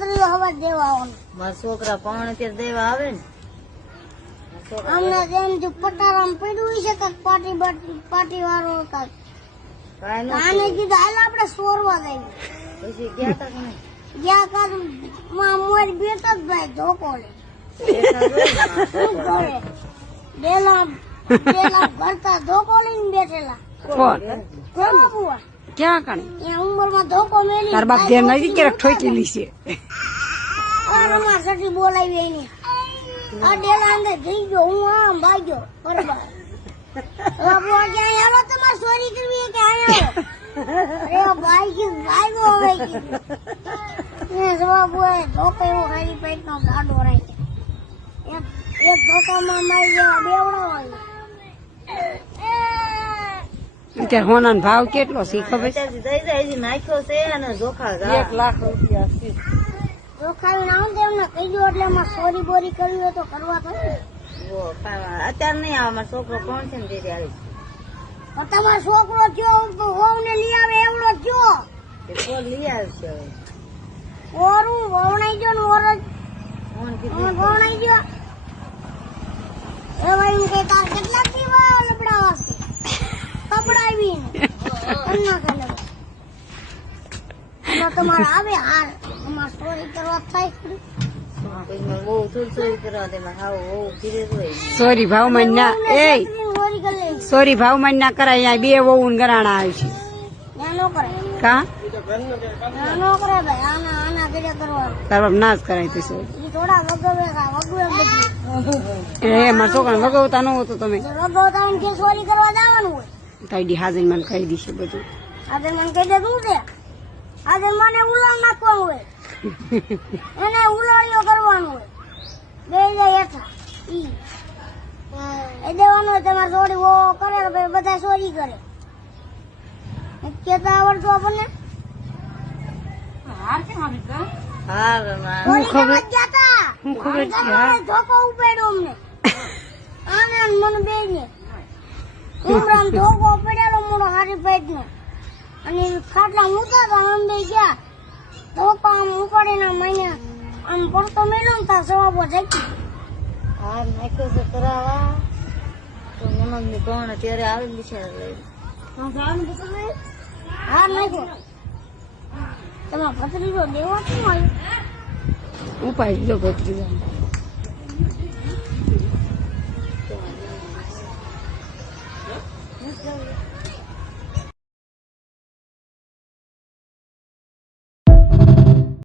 ભત્રીજો હવા દેવા આવવાનું. મારા છોકરા પણ અત્યારે દેવા આવે ને અમને જેમ પટારામાં પડ્યું છે કે પાટી વાળો કાંઈક આને કીધું હાલ આપણે સોરવા જઈએ. પછી ગયા તા કે નહીં? ગયા કાં મોરી બેઠો જ ભાઈ ધોકો લે શું કરે ડેલા ભરતા ધોકો લઈને બેઠેલા. કોણ બુઆ ક્યાં કણે એ ઉંમરમાં ધોકો મેલી તાર બાપ ઘેર નથી ક્યારેક ઠોકેલી છે. રમા સટી બોલાવી એની આ ડેલા અંદર જઈ ગયો હું આમ ભાગ્યો બરાબર. બુઆ ક્યાં હાલો તમારે ચોરી કરવી કે આયા અરે ભાઈ કે ભાગો હવે ને જવાબ હોય ધોકો એવો ખાલી પેટનો ગાડો રાખ્યો એક ધોકામાં મારી જેવા બેવડા હોય. અત્યારે હોના ભાવ કેટલો છે ખબર છે? અત્યારથી દઈ જાય હજી નાખ્યો છે અને જોખા જા. 1 લાખ રૂપિયા છે. ધોકાવીને આવું એમને કહી દો એટલે એમાં ચોરી બોરી કરવી હોય તો કરવા થાય. અત્યારે નહીં આવે. મારો છોકરો કોણ છે ને દીદી આવી પણ તમારો છોકરો કયો વહુ ને લઈ આવે એવડો કયો કોણ લઈ આવશે હવે? ઓરું વવણાઈ ગયો ને ઓર કોણ કીધું? વવણાઈ ગયો એ ભાઈ હું કઈ તાર કેટલા પીવા લબડાવા છે કપડાવી તમારે આવે હાર તમારે ચોરી કરવા થાય. બહુ થોડી ચોરી કરવા દે. હાવ બહુ ધીરે હોય. સોરી ભાવમાં ના એ ચોરી કરી લે સોરી ભાવમાં ના કરાય. અહીંયા 2 વહુ ગરાણા આવે છે ત્યાં નો કરે કા ત્યાં નો કરે ભાઈ આના ઘરે કરવાનું તાર બાપ ના જ કરાય તો સોરી. એ થોડા વગવે બધું એ મારા છોકરાને વગવતા ન હોતો તમે વગવતા કે ચોરી કરવા જવાનું હોય. કાઢી હાજર મને કહી દીશે બધું. આજે મને કહી દે શું છે આજે મને ઉલાળ નાખવાનું હોય એને ઉલાળીઓ કરવાનું હોય બે જાય હેઠા ઈ એ દેવાનું હોય. તમારે ચોરી વો કરે તો ભાઈ બધા ચોરી કરે કેતા આવડતું આપણને હા ચોરી કરવા જ જાતા હું ખબર છે ધોકો ઉપાડ્યો અમને આને અને મને બે ને ઉમરામ ધોકો પડ્યો મોડો હારી પેટ નો અને ખાટલા મૂકા હતા આમ બે ગયા ધોકો આમ ઉપાડીને મને આમ પડતો મેળ્યો ને ત્યાં સવાબો જઈ હાર નાખ્યો છે કરાવા તો નમક ની કોણ અત્યારે આવે બિચારા હાર નાખ્યો તમારા ભત્રીજો દેવા શું આવ્યું ઉપાડી લો ભત્રીજા. લઈ